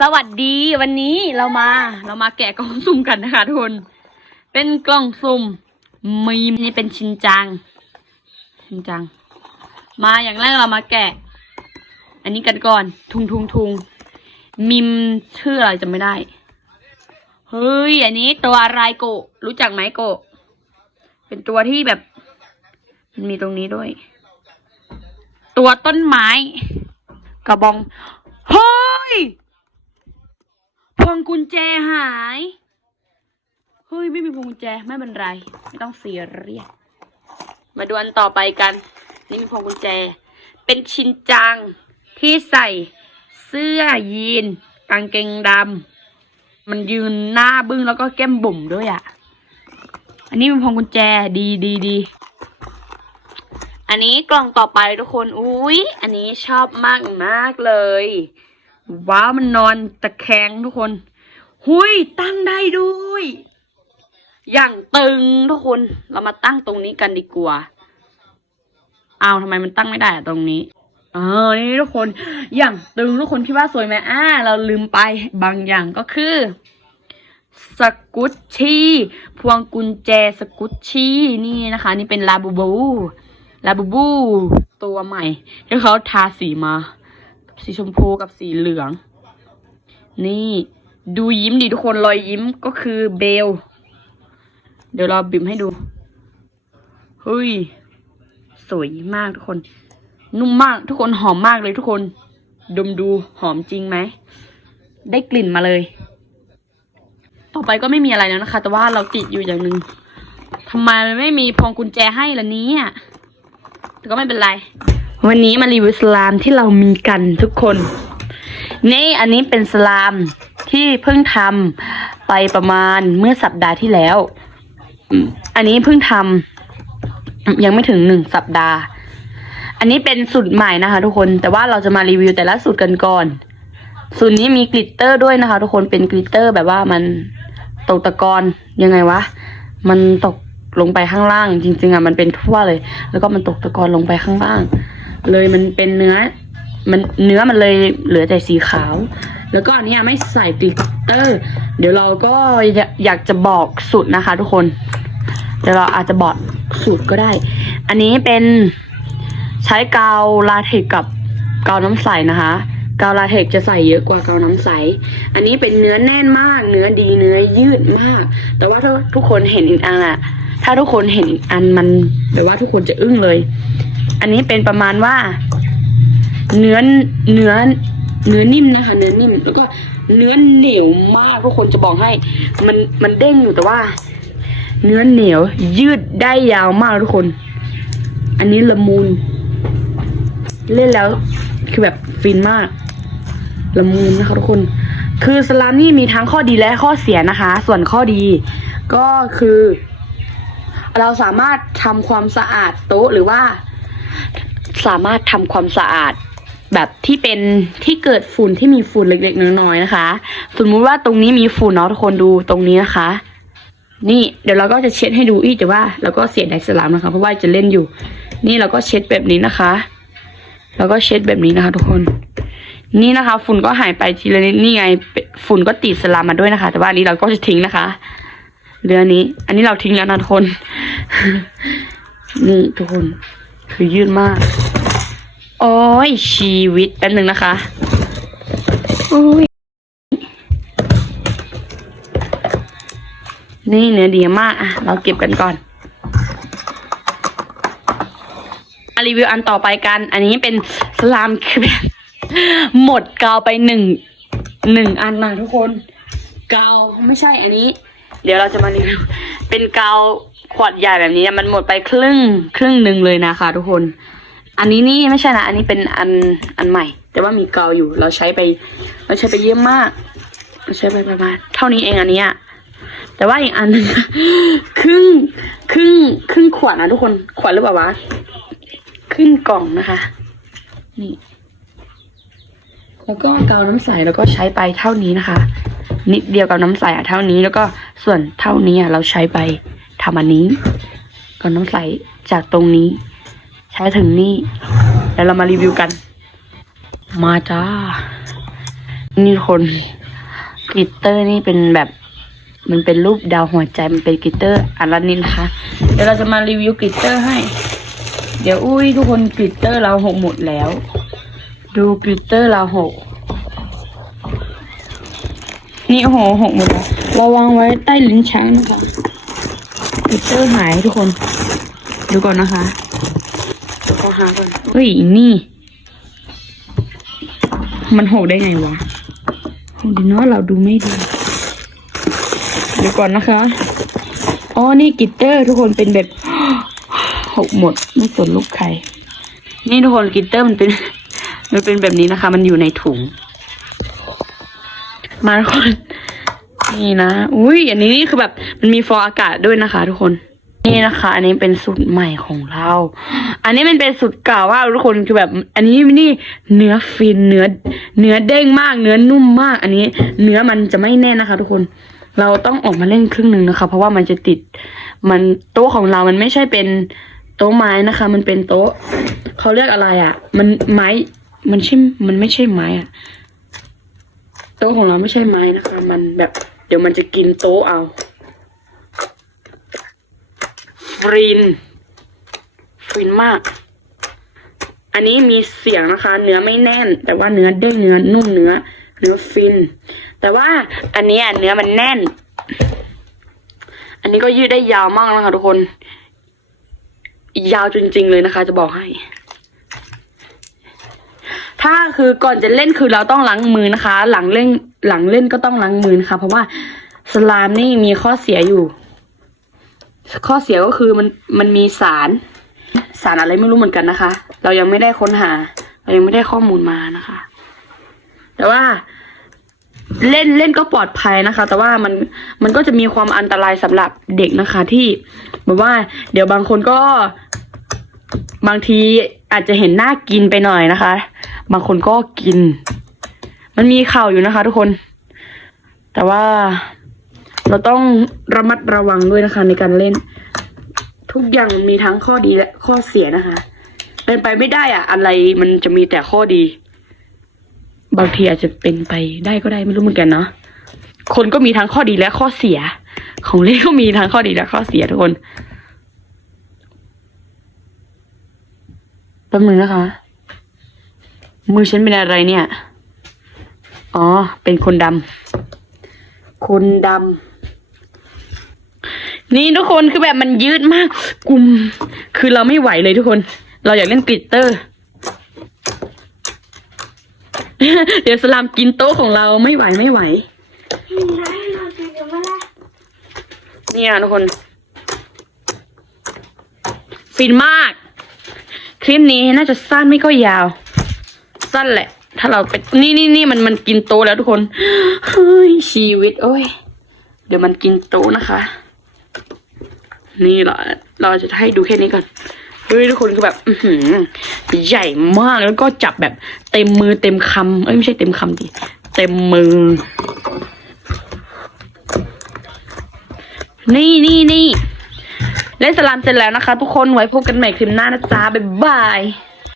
สวัสดีวันนี้เรามาเรามาแกะกล่องสุ่มกันนะคะทุกคนเป็นกล่องสุ่มมีมนี่เป็นชินจัง ชินจัง มาอย่างแรกเรามาแกะ อันนี้กันก่อน ทุงทุงทุงมิมชื่ออะไรจำไม่ได้ เฮ้ย อันนี้ตัวอะไรโกรู้จักไหมโกเป็นตัวที่แบบ มันมีตรงนี้ด้วย ตัวต้นไม้ กระบองเฮ้ย พวงกุญแจหาย เฮ้ย ไม่มีพวงกุญแจไม่เป็นไร ไม่ต้องเสียเรียสมาดูอันต่อไปกัน นี่มีพวงกุญแจ เป็นชินจังที่ใส่เสื้อยีนกางเกงดำมันยืนหน้าบึ้งแล้วก็แก้มบุ๋มด้วยอะ่ะ อันนี้เป็นพวงกุญแจดีดีดีอันนี้กล่องต่อไปทุกคน อุ้ยอันนี้ชอบมากมากเลย ว้าวมันนอนตะแคงทุกคน หุยตั้งได้ด้วย อย่างตึงทุกคน เรามาตั้งตรงนี้กันดีกว่าเอาทำไมมันตั้งไม่ได้อะตรงนี้ เออ นี่ทุกคน อย่างตึงทุกคนคิดว่าสวยไหมอ่า เราลืมไปบางอย่างก็คือสกุตชี่พวงกุญแจสกุตชี่นี่นะคะ นี่เป็นลาบูบูลาบูบู ตัวใหม่ที่เขาทาสีมา สีชมพูกับสีเหลือง นี่ดูยิ้มดิทุกคนรอยยิ้มก็คือเบล เดี๋ยวเราบิ่มให้ดูเฮ้ยสวยมากทุกคน นุ่มมากทุกคนหอมมากเลยทุกคน ดมดูหอมจริงไหม ได้กลิ่นมาเลย ต่อไปก็ไม่มีอะไรแล้วนะคะ แต่ว่าเราติดอยู่อย่างหนึ่งทำไมมันไม่มีพวงกุญแจให้ล่ะเนี้แต่ก็ไม่เป็นไร วันนี้มารีวิวสลามที่เรามีกันทุกคน นี่อันนี้เป็นสลามที่เพิ่งทำไปประมาณเมื่อสัปดาห์ที่แล้วอืมอันนี้เพิ่งทำยังไม่ถึงหนึ่งสัปดาห์ อันนี้เป็นสูตรใหม่นะคะ ทุกคน แต่ว่าเราจะมารีวิวแต่ละสูตรกันก่อน สูตรนี้มีกลิตเตอร์ด้วยนะคะ ทุกคนเป็นกลิตเตอร์แบบว่ามันตกตะกอนยังไงวะ มันตกลงไปข้างล่าง จริง ๆอะมันเป็นทั่วเลย แล้วก็มันตกตะกอนลงไปข้างล่าง เลยมันเป็นเนื้อ มันเนื้อมันเลยเหลือแต่สีขาว แล้วก็อันนี้ไม่ใส่กลิตเตอร์ เดี๋ยวเราก็อยากจะบอกสูตรนะคะ ทุกคน เดี๋ยวเราอาจจะบอกสูตรก็ได้ อันนี้เป็นใช้กาวลาเทกกับกาวน้ำใสนะคะกาวลาเทกจะใส่เยอะกว่ากาวน้ำใส อันนี้เป็นเนื้อแน่นมาก เนื้อดีเนื้อยืดมาก แต่ว่าถ้าทุกคนเห็นอีกอันอะถ้าทุกคนเห็นอีกอันมันแบบว่าทุกคนจะอึ้งเลย อันนี้เป็นประมาณว่า เนื้อเนื้อเนื้อนิ่มนะคะเนื้อนิ่ม แล้วก็เนื้อเหนียวมากทุกคนจะบอกให้ มันมันเด้งอยู่แต่ว่า เนื้อเหนียว ยืดได้ยาวมากทุกคน อันนี้ละมุนเล่นแล้วคือแบบฟินมาก ละมุนนะคะทุกคน คือสลามนี่มีทั้งข้อดีและข้อเสียนะคะ ส่วนข้อดี ก็คือ เราสามารถทำความสะอาดโต๊ะหรือว่า สามารถทำความสะอาดแบบที่เป็นที่เกิดฝุ่นที่มีฝุ่นเล็กๆน้อยๆนะคะ สมมุติว่าตรงนี้มีฝุ่นเนาะทุกคนดูตรงนี้นะคะ นี่เดี๋ยวเราก็จะเช็ดให้ดูอีกแต่ว่าเราก็เสียดายสลามนะคะ เพราะว่าจะเล่นอยู่ นี่เราก็เช็ดแบบนี้นะคะ แล้วก็เช็ดแบบนี้นะคะ ทุกคน นี่นะคะ ฝุ่นก็หายไปทีละนิดนี่ไง ฝุ่นก็ติดสลามมาด้วยนะคะ แต่ว่าอันนี้เราก็จะทิ้งนะคะเรือนี้ อันนี้เราทิ้งแล้วนะทุกคน นี่ทุกคน คือยืดมาก โอ้ยชีวิตแป๊บนึงนะคะโอ้ยนี่เนื้อดีมากอะ เราเก็บกันก่อนรีวิวอันต่อไปกัน อันนี้เป็นสลามคือแบบหมดกาวไปหนึ่งหนึ่งอันนะทุกคน กาวไม่ใช่อันนี้ เดี๋ยวเราจะมารีวิวเป็นกาวขวดใหญ่แบบนี้มันหมดไปครึ่งครึ่งหนึ่งเลยนะคะทุกคน อันนี้นี่ไม่ใช่นะ อันนี้เป็นอันอันใหม่ แต่ว่ามีกาวอยู่เราใช้ไป เราใช้ไปเยอะมาก เราใช้ไปประมาณเท่านี้เองอันนี้ยแต่ว่าอีกอันหนึงครึ่งครึ่งครึ่งขวดนะทุกคนขวดหรือเปล่าวะครึ่งกล่องนะคะ นี่ แล้วก็กาวน้ำใสแล้วก็ใช้ไปเท่านี้นะคะ นิดเดียวกับน้ำใสอะเท่านี้แล้วก็ส่วนเท่านี้อะเราใช้ไปทำอันนี้กาวน้ำใสจากตรงนี้ ใช้ถึงนี่แล้วเรามารีวิวกัน มาจ้า นี่คนกลิตเตอร์นี่เป็นแบบมันเป็นรูปดาวหัวใจมันเป็นกลิตเตอร์อารานินนะคะ เดี๋ยวเราจะมารีวิวกลิตเตอร์ให้ เดี๋ยวอุ้ยทุกคนกลิตเตอร์เราหกหมดแล้ว ดูกลิตเตอร์เราหก นี่โอ้โหหกหมดแล้วเราวางไว้ใต้ลิ้นช้างนะคะกลิตเตอร์หายทุกคน ดูก่อนนะคะขอหาก่อนเฮ้ยนี่ มันหกได้ไงวะหกดีเนาะเราดูไม่ดีเดี๋ยวก่อนนะคะอ๋อนี่กลิตเตอร์ทุกคนเป็นแบบหกหมดไม่สนลูกใคร นี่ทุกคนกลิตเตอร์มันเป็น มันเป็นแบบนี้นะคะ มันอยู่ในถุง มาทุกคน นี่นะ อุ้ยอันนี้นี่คือแบบมันมีฟองอากาศด้วยนะคะ ทุกคน นี่นะคะ อันนี้เป็นสูตรใหม่ของเรา อันนี้มันเป็นสูตรเก่าว่าทุกคนคือแบบ อันนี้นี่เนื้อฟินเนื้อ เนื้อเด้งมาก เนื้อนุ่มมาก อันนี้ เนื้อมันจะไม่แน่นนะคะ ทุกคน เราต้องออกมาเล่นครึ่งหนึ่งนะคะ เพราะว่ามันจะติด มันโต๊ะของเรา มันไม่ใช่เป็นโต๊ะไม้นะคะ มันเป็นโต๊ะเขาเรียกอะไรอะ่ะ มันไม้ มันใช่ มันไม่ใช่ไม้อะ่ะ ต๊ะของเราไม่ใช่ไม้นะคะ มันแบบ เดี๋ยวมันจะกินโต๊ะเอาฟรินฟรินมาก อันนี้มีเสียงนะคะ เนื้อไม่แน่น แต่ว่าเนื้อเด้งเนื้อนุ่มเนื้อ เนื้อฟิน แต่ว่าอันนี้เนื้อมันแน่น อันนี้ก็ยืดได้ยาวมากนะคะทุกคน ยาวจริงๆเลยนะคะ จะบอกให้ ถ้าคือก่อนจะเล่นคือเราต้องล้างมือนะคะ หลังเล่นหลังเล่นก็ต้องล้างมือนะคะ เพราะว่าสลามนี่มีข้อเสียอยู่ ข้อเสียก็คือมันมันมีสาร สารอะไรไม่รู้เหมือนกันนะคะ เรายังไม่ได้ค้นหา เรายังไม่ได้ข้อมูลมานะคะ แต่ว่าเล่นเล่นก็ปลอดภัยนะคะ แต่ว่ามันมันก็จะมีความอันตรายสำหรับเด็กนะคะ ที่แบบว่า เดี๋ยวบางคนก็บางทีอาจจะเห็นหน้ากินไปหน่อยนะคะ บางคนก็กิน มันมีข่าวอยู่นะคะ ทุกคน แต่ว่าเราต้องระมัดระวังด้วยนะคะ ในการเล่น ทุกอย่างมีทั้งข้อดีและข้อเสียนะคะ เป็นไปไม่ได้อะอะไรมันจะมีแต่ข้อดี บางทีอาจจะเป็นไปได้ก็ได้ไม่รู้เหมือนกันเนาะคนก็มีทั้งข้อดีและข้อเสีย ของเล่นก็มีทั้งข้อดีและข้อเสียทุกคนแป๊บนึงนะคะ มือฉันเป็นอะไรเนี่ย อ๋อ เป็นคนดำ คนดำ นี่ทุกคนคือแบบมันยืดมากกลุ่ม คือเราไม่ไหวเลยทุกคน เราอยากเล่นกลิตเตอร์ เดี๋ยวสลามกินโต๊ะของเราไม่ไหวไม่ไหว เนี่ยทุกคน ฟินมาก คลิปนี้น่าจะสั้นไม่ก็ยาว สั้นแหละ ถ้าเราไปนี่นี่นี่มันมันกินโตแล้วทุกคนเฮ้ยชีวิต โอ้ย เดี๋ยวมันกินโตนะคะ นี่เหรอเราจะให้ดูแค่นี้ก่อนเฮ้ยทุกคนคือแบบใหญ่มากแล้วก็จับแบบเต็มมือเต็มคำเอ้ยไม่ใช่เต็มคำดิเต็มมือ นี่นี่นี่เล่นสลามเสร็จแล้วนะคะ ทุกคนไว้พบกันใหม่คลิปหน้านะจ๊ะบ๊ายบาย